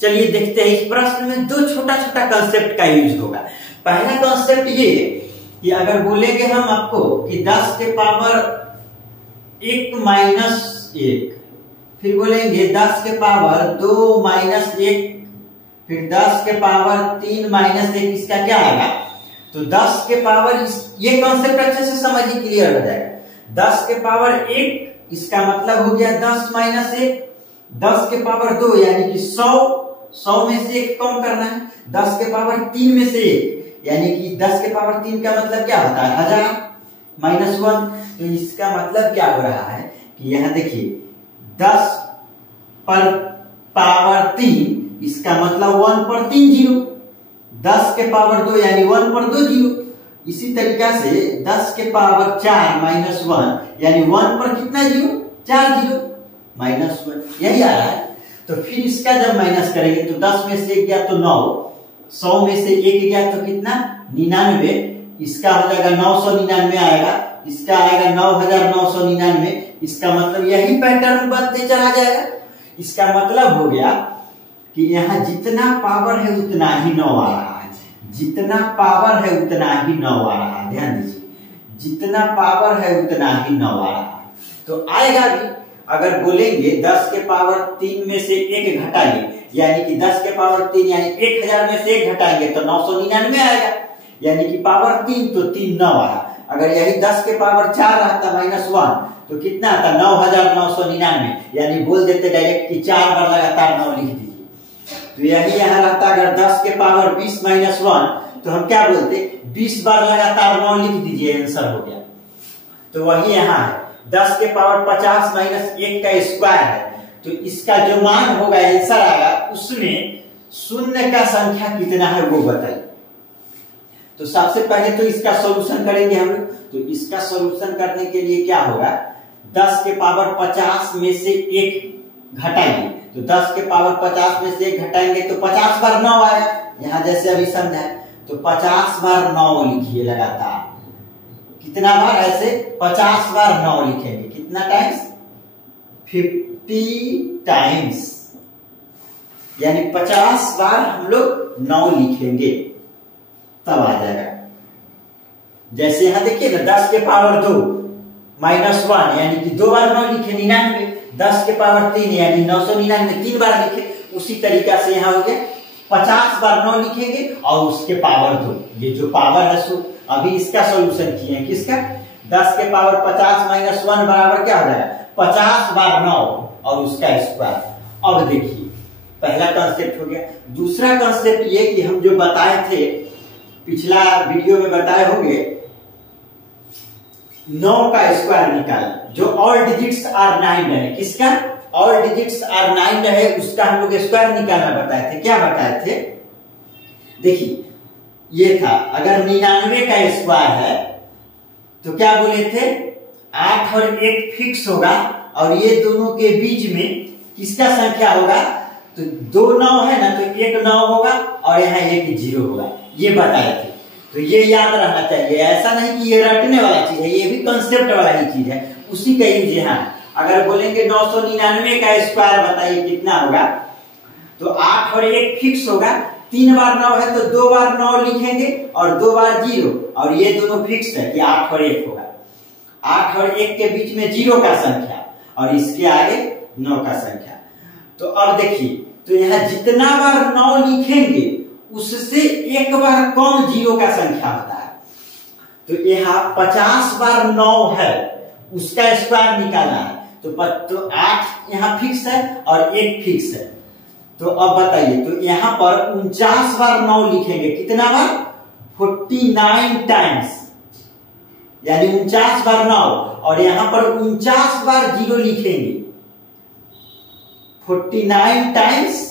चलिए देखते हैं इस प्रश्न में दो छोटा छोटा कंसेप्ट का यूज होगा। पहला कंसेप्ट ये कि अगर बोलेंगे हम आपको कि 10 के पावर 1 माइनस 1, फिर बोलेंगे 10 के पावर 2 माइनस 1, फिर 10 के पावर 3 माइनस 1, इसका क्या आएगा? तो 10 के पावर ये कॉन्सेप्ट अच्छे से समझिए, क्लियर हो जाएगा। 10 के पावर 1 इसका मतलब हो गया 10 माइनस 1, 10 के पावर 2 यानी कि 100 में से 1 कम करना है, 10 के पावर 3 में से 1 यानी कि 10 के पावर 3 का मतलब क्या होता है? 1000 माइनस 1। तो इसका मतलब क्या हो रहा है कि यहां देखिए 10 पर पावर 3 इसका मतलब 1 पर 3 जीरो, 10 के पावर 2 यानी 1 पर 2 जीरो। इसी तरीका से 10 के पावर 4 माइनस 1 यानी 1 पर कितना जीरो? 4 जीरो माइनस 1, यही आ रहा है। तो फिर इसका जब माइनस करेंगे तो 10 में से 1 गया तो 9, 100 में से 1 गया तो कितना? 99, इसका हो जाएगा 999 आएगा, इसका आएगा 9999। इसका मतलब यही पैटर्न बनते चला जाएगा। इसका मतलब हो गया कि यहाँ जितना पावर है उतना ही 9 आ रहा है, जितना पावर है उतना ही 9 आ रहा है। ध्यान दीजिए, जितना पावर है उतना ही 9 आ रहा है। तो आएगा भी, अगर बोलेंगे 10 के पावर 3 में से 1 घटाएंगे यानी कि 10 के पावर 3 यानी 1000 में से 1 घटाएंगे तो 999 आएगा, यानी कि पावर 3 तो 3 9 आया। अगर यही 10 के पावर 4 रहता माइनस 1 तो कितना आता? 9999, यानी बोल देते डायरेक्ट कि 4 बार लगातार 9 लिख दीजिए। तो यही यहाँ रहता अगर 10 के पावर 20 माइनस 1 तो हम क्या बोलते? 20 बार लगातार 9 लिख दीजिए, आंसर हो गया। तो वही यहाँ है 10 के पावर 50 माइनस 1 का स्क्वायर है, तो इसका जो मान होगा आंसर आएगा, उसमें शून्य का संख्या कितना है वो बताइए। तो सबसे पहले तो इसका सॉल्यूशन करेंगे हम लोग। तो इसका सॉल्यूशन करने के लिए क्या होगा? 10 के पावर 50 में से 1 घटाएंगे, तो 10 के पावर 50 में से 1 घटाएंगे तो 50 बार 9 आया, यहां जैसे अभी समझा। तो 50 बार 9 लिखिए लगातार। कितना बार? ऐसे 50 बार 9 लिखेंगे। कितना टाइम्स? 50 टाइम्स, यानी 50 बार हम लोग 9 लिखेंगे तब आ जाएगा। जैसे यहां देखिए ना 10 के पावर 2 माइनस 1 यानी कि 2 बार 9 लिखे 99, 10 के पावर 3 यानी 999 3 बार लिखे। उसी तरीका से यहां हो गया 50 बार 9 लिखेंगे और उसके पावर 2, ये जो पावर है सो अभी इसका सॉल्यूशन किए हैं। किसका? 10 के पावर 50 माइनस 1 बराबर क्या हो जाएगा? 50 बार 9 और उसका स्क्वायर। अब देखिए पहला कॉन्सेप्ट हो गया। दूसरा कॉन्सेप्ट ये कि हम जो बताए थे पिछला वीडियो में बताए होंगे 9 का स्क्वायर निकाल, जो ऑल डिजिट्स आर 9 रहे। किसका? ऑल डिजिट्स आर 9 रहे, उसका हम लोग स्क्वायर निकालना बताए थे। क्या बताए थे? देखिए ये था, अगर 99 का स्क्वायर है तो क्या बोले थे? 8 और 1 फिक्स होगा और ये दोनों के बीच में किसका संख्या होगा? तो 2 9 है ना, तो 1 9 होगा और यहाँ 1 0 होगा, ये बताए थे। तो ये याद रहना चाहिए, ऐसा नहीं कि ये रटने वाला चीज है, ये भी कंसेप्ट वाला ही चीज है, उसी का यूज यहाँ। अगर बोलेंगे 999 का स्क्वायर बताइए कितना होगा, तो 8 और 1 फिक्स होगा, 3 बार 9 है तो 2 बार 9 लिखेंगे और 2 बार 0, और ये दोनों फिक्स है कि 8 और 1 होगा। 8 और 1 के बीच में 0 का संख्या और इसके आगे 9 का संख्या। तो अब देखिए, तो यहाँ जितना बार 9 लिखेंगे उससे 1 बार कम 0 का संख्या होता है। तो यहाँ 50 बार 9 है, उसका स्क्वायर निकालना है। तो 8 यहाँ फिक्स है और 1 फिक्स है। तो अब बताइए, तो यहाँ पर 49 बार 9 लिखेंगे। कितना बार? 49 टाइम्स, यानी 49 बार 9, और यहाँ पर 49 बार 0 लिखेंगे। 49 टाइम्स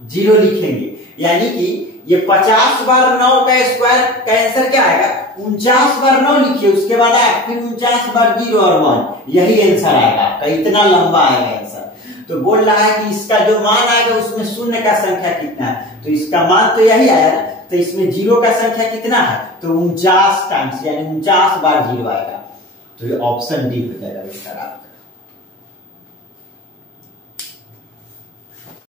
0 लिखेंगे, यानी कि ये 50 बार 9 का स्क्वायर का आंसर क्या आएगा? 49 बार 9 लिखिए, उसके बाद 8, फिर 49 बार 0 और 1, यही आंसर आएगा आपका। इतना लंबा आएगा आंसर। तो बोल रहा है कि इसका जो मान आएगा उसमें शून्य का संख्या कितना है, तो इसका मान तो यही आया ना। तो इसमें 0 का संख्या कितना है? तो 49 टाइम्स, यानी 49 बार 0 आएगा। तो ये ऑप्शन डी हो जाएगा इसका।